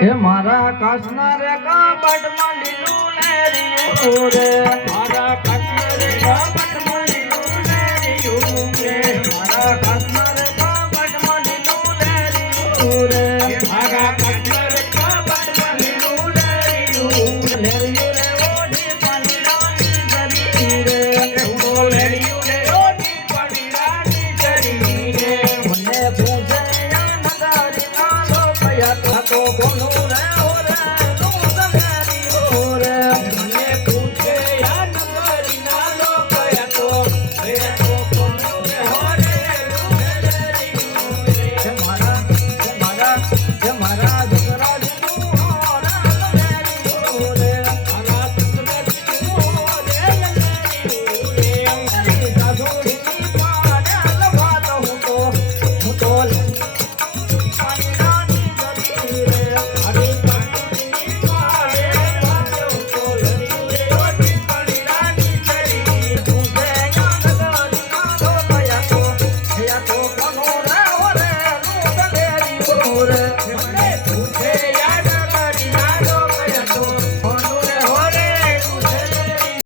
હે મારા કાશના રે કાપટમાં લીલું લેરિયું રે મારા કાશના રે કાપટમાં લીલું લેરિયું રે મારા કાશના રે કાપટમાં લીલું લેરિયું રે મારા કાશના રે કાપટમાં લીલું લેરિયું લેરિયું રે ઓડી પાણી રાની જરી રે હું લેરિયું રે ઓડી પાણી રાની જરી રે મને પૂછે નગારી નાલો કયા તો કોનો રે ઓરે નું સગારી ઓરે મને પૂછે યા નગારી નાલો કયા તો કોનો રે ઓરે નું સગારી ઓરે મારા દુકરા નું ઓરા લેરી ઓરે મારા દુકરા નું ઓરે લેરી ઓરે મારી સાસુડી પાડે લવાતો હું તો પૂછે